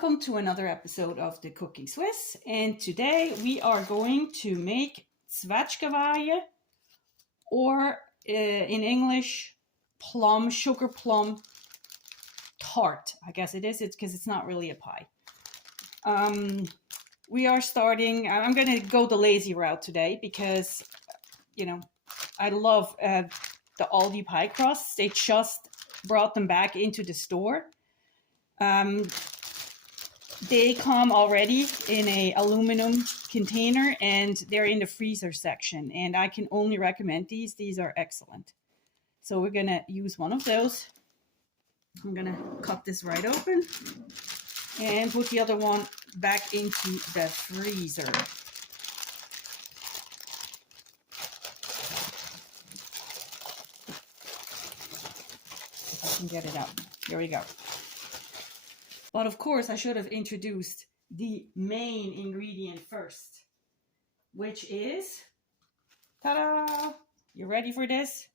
welcome to another episode of the Cooking Swiss. And today we are going to make Zwetschgenwähe, or in English, sugar plum tart. I guess it is. It's because it's not really a pie. We are starting. I'm going to go the lazy route today because, I love the Aldi pie crusts. They just brought them back into the store. They come already in a aluminum container and they're in the freezer section, and I can only recommend these. These are excellent. So we're gonna use one of those. I'm gonna cut this right open and put the other one back into the freezer. If I can get it out. Here we go. But of course, I should have introduced the main ingredient first, which is, ta-da! You ready for this?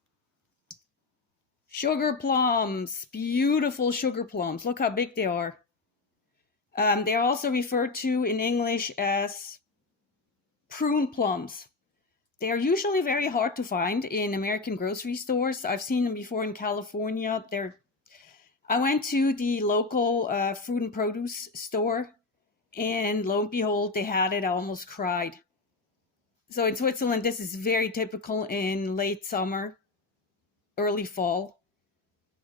Sugar plums, beautiful sugar plums. Look how big they are. They're also referred to in English as prune plums. They are usually very hard to find in American grocery stores. I've seen them before in California. I went to the local fruit and produce store, and lo and behold, they had it. I almost cried. So in Switzerland, this is very typical in late summer, early fall.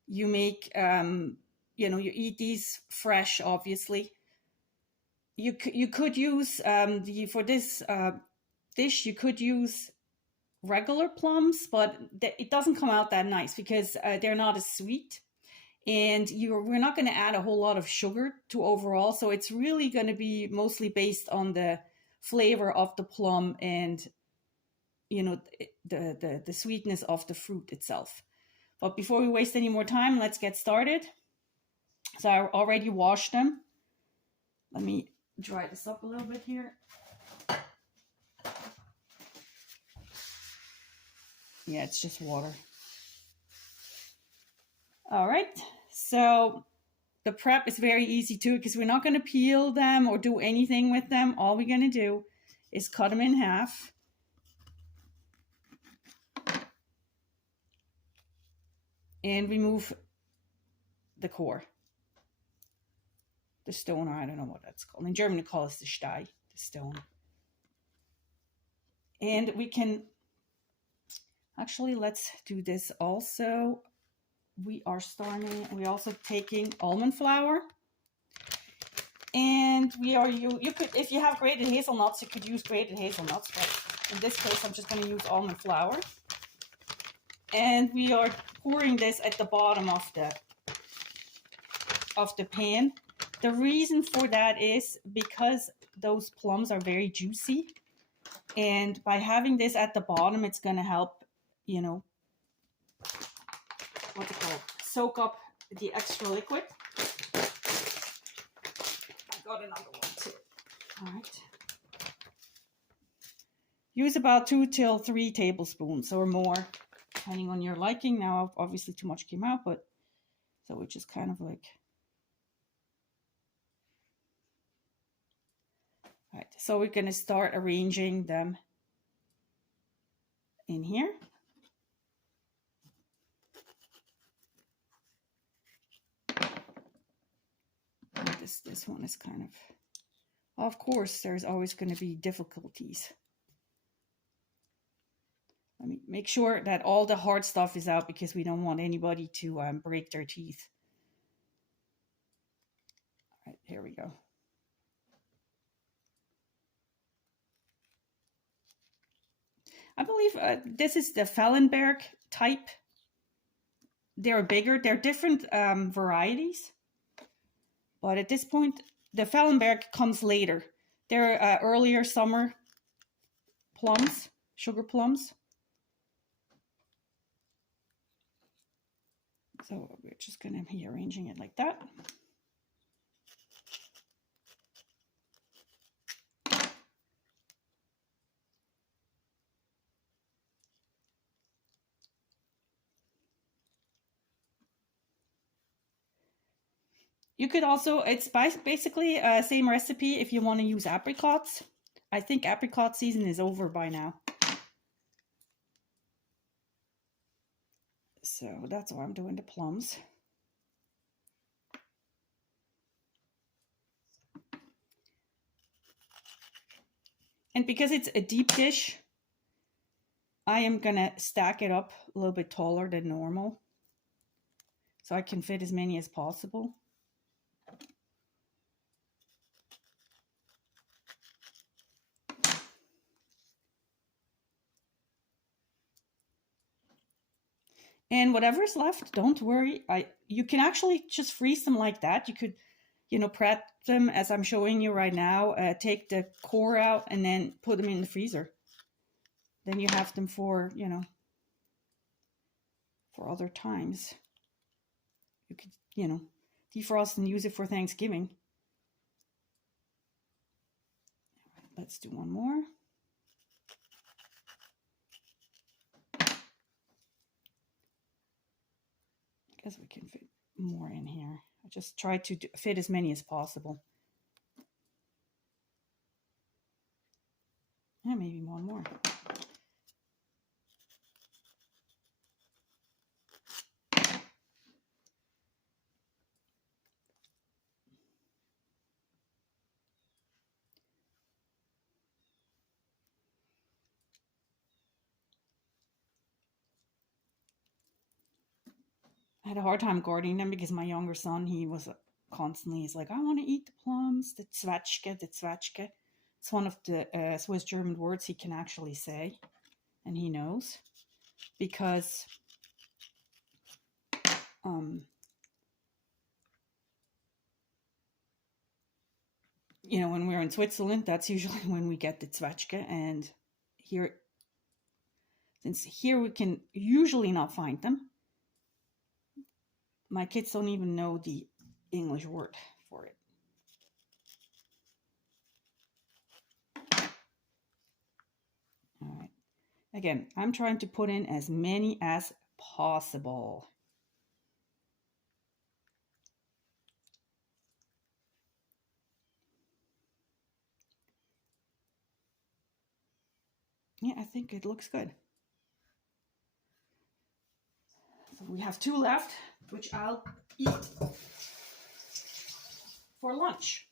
You make, you eat these fresh, obviously. You could use, for this dish, you could use regular plums, but it doesn't come out that nice because they're not as sweet. And we're not going to add a whole lot of sugar to overall. So it's really going to be mostly based on the flavor of the plum and, the sweetness of the fruit itself. But before we waste any more time, let's get started. So I already washed them. Let me dry this up a little bit here. Yeah, it's just water. All right, so the prep is very easy too because we're not going to peel them or do anything with them. All we're going to do is cut them in half. And remove the core. The stone, or I don't know what that's called. In German, we call it the Stei, the stone. And we can, actually, let's do this also. We are also taking almond flour. And you could, if you have grated hazelnuts, you could use grated hazelnuts. But in this case, I'm just going to use almond flour. And we are pouring this at the bottom of the pan. The reason for that is because those plums are very juicy. And by having this at the bottom, it's going to help, soak up the extra liquid. I got another one too. All right. Use about 2 till 3 tablespoons or more, depending on your liking. Now, obviously too much came out, but so we're just kind of like. All right, so we're going to start arranging them in here. This one is kind of course, there's always going to be difficulties. Let me make sure that all the hard stuff is out because we don't want anybody to break their teeth. All right, here we go. I believe this is the Fallenberg type. They're bigger. They're different varieties. But at this point, the Fallenberg comes later. They're earlier summer plums, sugar plums. So we're just going to be arranging it like that. You could also, it's basically same recipe if you want to use apricots. I think apricot season is over by now. So that's why I'm doing the plums. And because it's a deep dish, I am gonna stack it up a little bit taller than normal, so I can fit as many as possible. And whatever's left, don't worry. You can actually just freeze them like that. You could, prep them as I'm showing you right now. Take the core out and then put them in the freezer. Then you have them for, for other times. You could, defrost and use it for Thanksgiving. Let's do one more. I guess we can fit more in here. I just try to fit as many as possible. And maybe one more. I had a hard time guarding them because my younger son, he's like, I want to eat the plums, the Zwetschge. It's one of the Swiss German words he can actually say, and he knows, because when we're in Switzerland, that's usually when we get the Zwetschge, and since here we can usually not find them, my kids don't even know the English word for it. All right. Again, I'm trying to put in as many as possible. Yeah, I think it looks good. So we have 2 left, which I'll eat for lunch.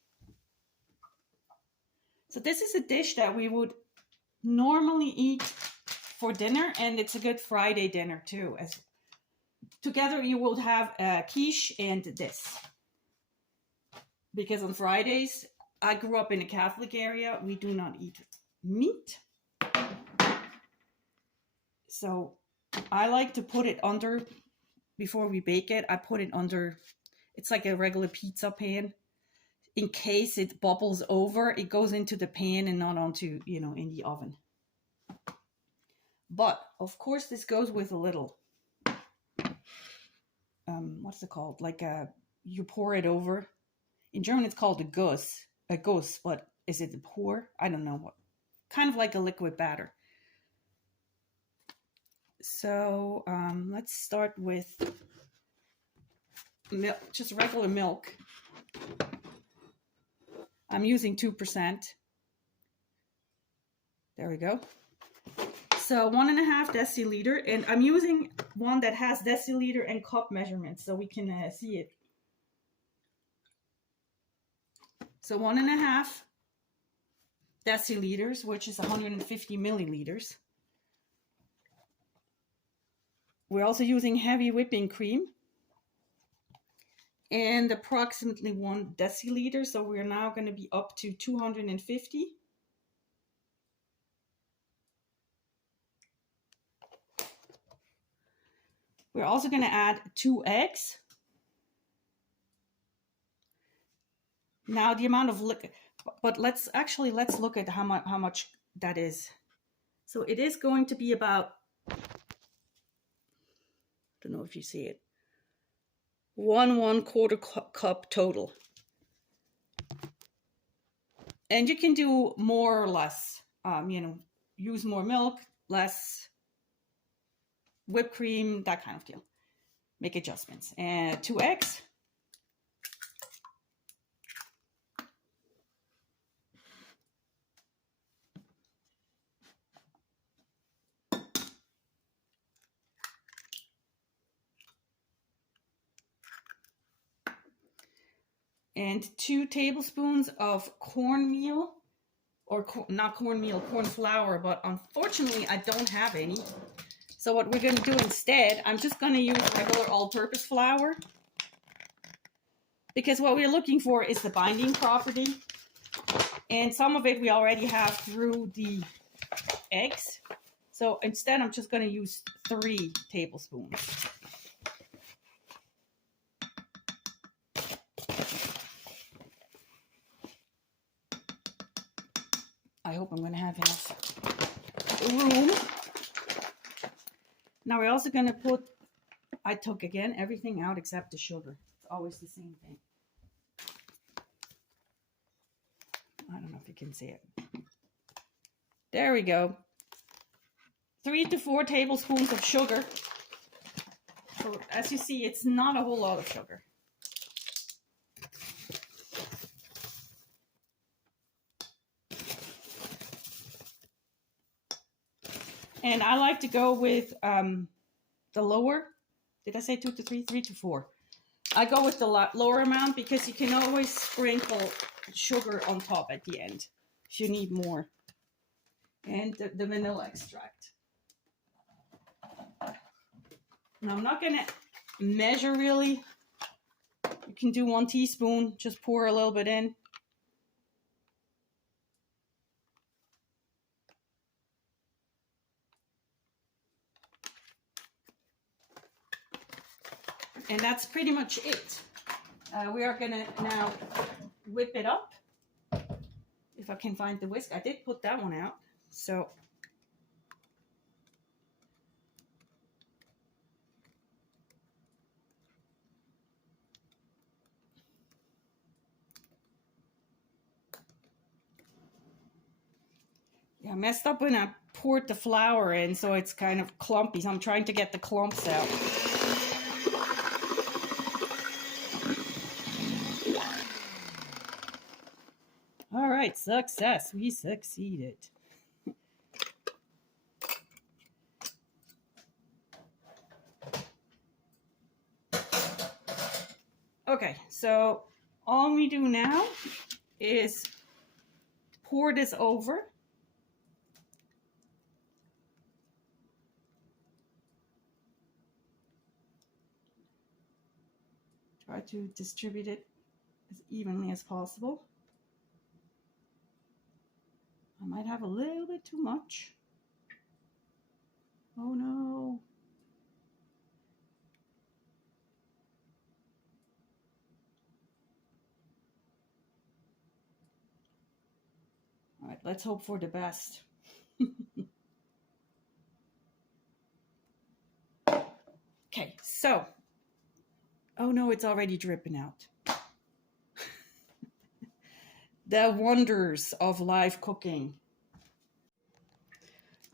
So this is a dish that we would normally eat for dinner, and it's a good Friday dinner too. As together you will have quiche and this. Because on Fridays, I grew up in a Catholic area, we do not eat meat. So I like to put it under, before we bake it, I put it under, it's like a regular pizza pan. In case it bubbles over, it goes into the pan and not onto, in the oven. But, of course, this goes with a little, what's it called? Like you pour it over. In German, it's called a Guss, but is it a pour? I don't know what. Kind of like a liquid batter. So let's start with milk, just regular milk. I'm using 2%. There we go. So 1.5 deciliter, and I'm using one that has deciliter and cup measurements so we can see it. So 1.5 deciliters, which is 150 milliliters. We're also using heavy whipping cream and approximately 1 deciliter. So we're now going to be up to 250. We're also going to add 2 eggs. Now the amount of liquid, but let's look at how much that is. So it is going to be about, I don't know if you see it, 1/4 cup total. And you can do more or less, use more milk, less whipped cream, that kind of deal. Make adjustments. And 2 eggs. and 2 tablespoons of cornmeal, or not cornmeal, corn flour, but unfortunately I don't have any. So what we're going to do instead, I'm just going to use regular all-purpose flour, because what we're looking for is the binding property, and some of it we already have through the eggs. So instead I'm just going to use 3 tablespoons. I hope I'm going to have enough room. Now we're also going to put, I took again everything out except the sugar. It's always the same thing. I don't know if you can see it. There we go. 3 to 4 tablespoons of sugar. So as you see, it's not a whole lot of sugar. And I like to go with the lower, did I say 2 to 3? 3 to 4. I go with the lower amount because you can always sprinkle sugar on top at the end if you need more. And the vanilla extract. Now I'm not going to measure really. You can do 1 teaspoon, just pour a little bit in. And that's pretty much it. We are going to now whip it up. If I can find the whisk. I did put that one out. So yeah, I messed up when I poured the flour in, so it's kind of clumpy. So I'm trying to get the clumps out. All right, success. We succeeded. Okay, so all we do now is pour this over. Try to distribute it as evenly as possible. I might have a little bit too much. Oh no. All right, let's hope for the best. Okay, so, oh no, it's already dripping out. The wonders of live cooking.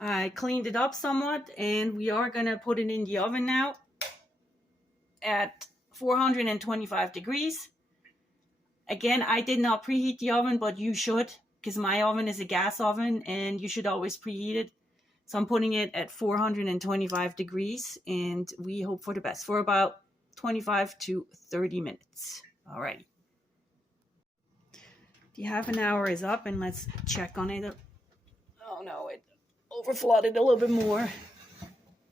I cleaned it up somewhat, and we are going to put it in the oven now at 425 degrees. Again, I did not preheat the oven, but you should, because my oven is a gas oven and you should always preheat it. So I'm putting it at 425 degrees, and we hope for the best for about 25 to 30 minutes. Alrighty. The half an hour is up, and let's check on it. Oh no, it overflooded a little bit more,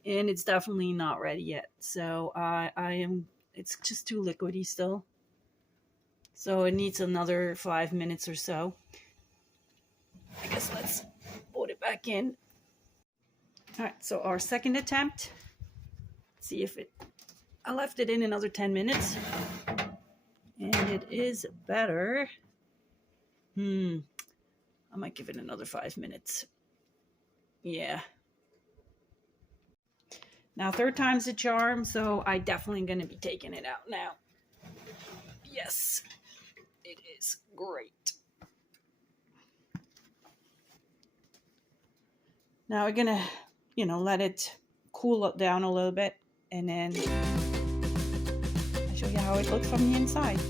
and it's definitely not ready yet. So it's just too liquidy still. So it needs another 5 minutes or so. I guess let's put it back in. All right, so our second attempt. See if I left it in another 10 minutes, and it is better. I might give it another 5 minutes. Yeah. Now, third time's a charm, so I definitely going to be taking it out now. Yes, it is great. Now we're going to, let it cool down a little bit, and then I'll show you how it looks from the inside.